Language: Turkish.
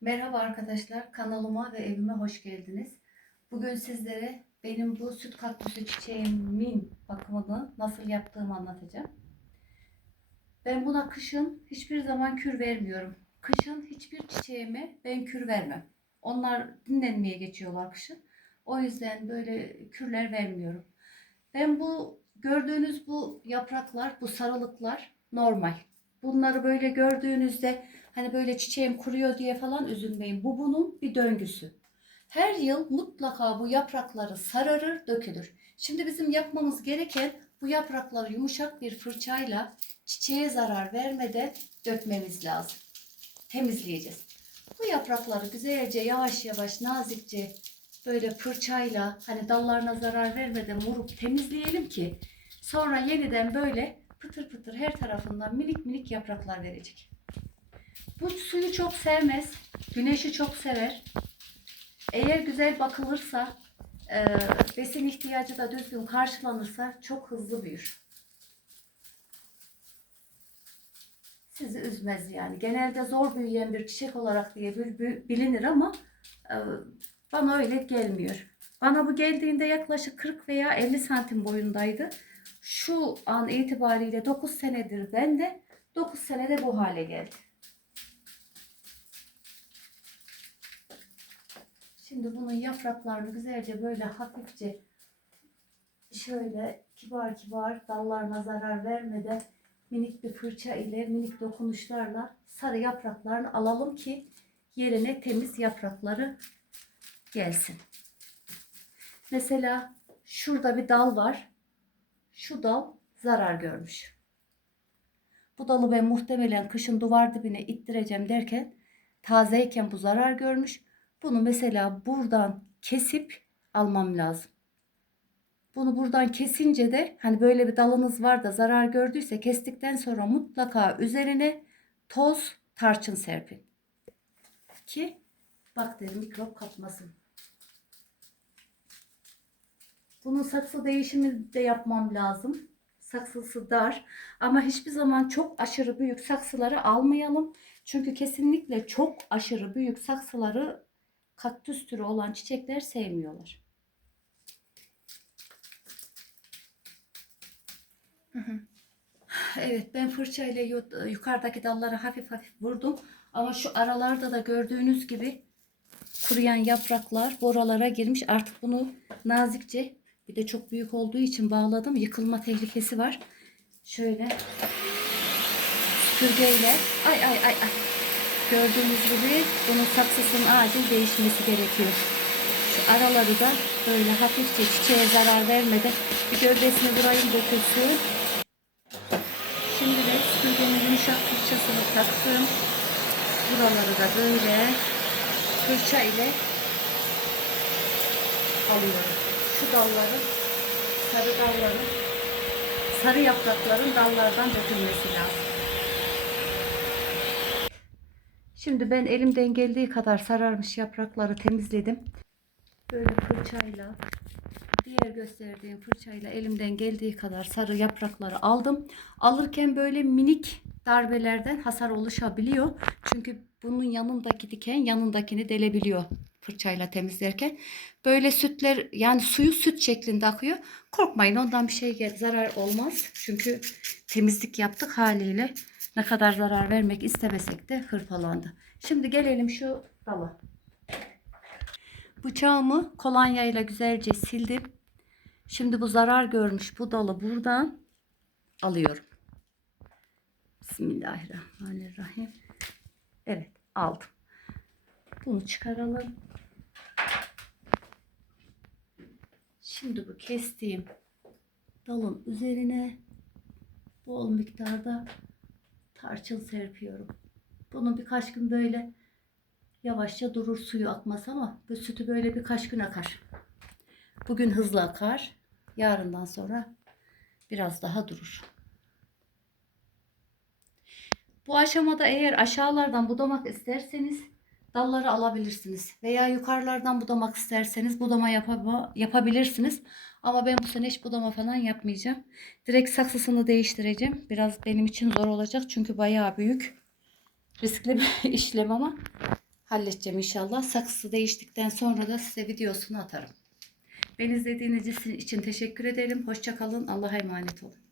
Merhaba arkadaşlar, kanalıma ve evime hoş geldiniz. Bugün sizlere benim bu süt kaktüsü çiçeğimin bakımını nasıl yaptığımı anlatacağım. Ben buna kışın hiçbir zaman kür vermiyorum. Kışın hiçbir çiçeğime ben kür vermem. Onlar dinlenmeye geçiyorlar kışın. O yüzden böyle kürler vermiyorum. Ben bu gördüğünüz bu yapraklar, bu sarılıklar normal. Bunları böyle gördüğünüzde hani böyle çiçeğim kuruyor diye falan üzülmeyin. Bu bunun bir döngüsü. Her yıl mutlaka bu yaprakları sararır, dökülür. Şimdi bizim yapmamız gereken bu yaprakları yumuşak bir fırçayla çiçeğe zarar vermeden dökmemiz lazım. Temizleyeceğiz. Bu yaprakları güzelce yavaş yavaş nazikçe böyle fırçayla hani dallarına zarar vermeden vurup temizleyelim ki sonra yeniden böyle pıtır pıtır her tarafından minik minik yapraklar verecek. Bu suyu çok sevmez. Güneşi çok sever. Eğer güzel bakılırsa, e, besin ihtiyacı da düzgün karşılanırsa çok hızlı büyür. Sizi üzmez yani. Genelde zor büyüyen bir çiçek olarak diye bil- bil- bilinir ama e, bana öyle gelmiyor. Bana bu geldiğinde yaklaşık 40 veya 50 santim boyundaydı. Şu an itibariyle 9 senedir bende. 9 senede bu hale geldi. Şimdi bunun yapraklarını güzelce böyle hafifçe şöyle kibar kibar dallarına zarar vermeden minik bir fırça ile minik dokunuşlarla sarı yapraklarını alalım ki yerine temiz yaprakları gelsin. Mesela şurada bir dal var. Şu dal zarar görmüş. Bu dalı ben muhtemelen kışın duvar dibine ittireceğim derken tazeyken bu zarar görmüş. Bunu mesela buradan kesip almam lazım. Bunu buradan kesince de hani böyle bir dalınız var da zarar gördüyse kestikten sonra mutlaka üzerine toz tarçın serpin. Ki bakteri mikrop kapmasın. Bunun saksı değişimi de yapmam lazım. Saksısı dar ama hiçbir zaman çok aşırı büyük saksıları almayalım. Çünkü kesinlikle çok aşırı büyük saksıları kaktüs türü olan çiçekler sevmiyorlar. Evet ben fırçayla yu- yukarıdaki dalları hafif hafif vurdum. Ama şu aralarda da gördüğünüz gibi kuruyan yapraklar boralara girmiş. Artık bunu nazikçe bir de çok büyük olduğu için bağladım. Yıkılma tehlikesi var. Şöyle süpürgeyle ay ay ay ay gördüğünüz gibi bunun saksısının acil değişmesi gerekiyor. Şu araları da böyle hafifçe çiçeğe zarar vermeden bir gövdesini vurayım dökülsün. Şimdi de süpürgenin yumuşak fırçasını taktım. Buraları da böyle fırça ile alıyorum. Şu dalların, sarı dalların, sarı yaprakların dallardan dökülmesi lazım. Şimdi ben elimden geldiği kadar sararmış yaprakları temizledim. Böyle fırçayla, diğer gösterdiğim fırçayla elimden geldiği kadar sarı yaprakları aldım. Alırken böyle minik darbelerden hasar oluşabiliyor. Çünkü bunun yanındaki diken yanındakini delebiliyor fırçayla temizlerken. Böyle sütler yani suyu süt şeklinde akıyor. Korkmayın ondan bir şey zarar olmaz. Çünkü temizlik yaptık haliyle ne kadar zarar vermek istemesek de hırpalandı. Şimdi gelelim şu dala. Bıçağımı kolonyayla güzelce sildim. Şimdi bu zarar görmüş bu dalı buradan alıyorum. Bismillahirrahmanirrahim. Evet aldım. Bunu çıkaralım. Şimdi bu kestiğim dalın üzerine bol miktarda tarçın serpiyorum. Bunu birkaç gün böyle yavaşça durur suyu akmaz ama bu sütü böyle birkaç gün akar. Bugün hızlı akar. Yarından sonra biraz daha durur. Bu aşamada eğer aşağılardan budamak isterseniz dalları alabilirsiniz. Veya yukarılardan budamak isterseniz budama yapaba- yapabilirsiniz. Ama ben bu sene hiç budama falan yapmayacağım. Direkt saksısını değiştireceğim. Biraz benim için zor olacak çünkü bayağı büyük. Riskli bir işlem ama halledeceğim inşallah. Saksısı değiştikten sonra da size videosunu atarım. Beni izlediğiniz için teşekkür ederim. Hoşça kalın. Allah'a emanet olun.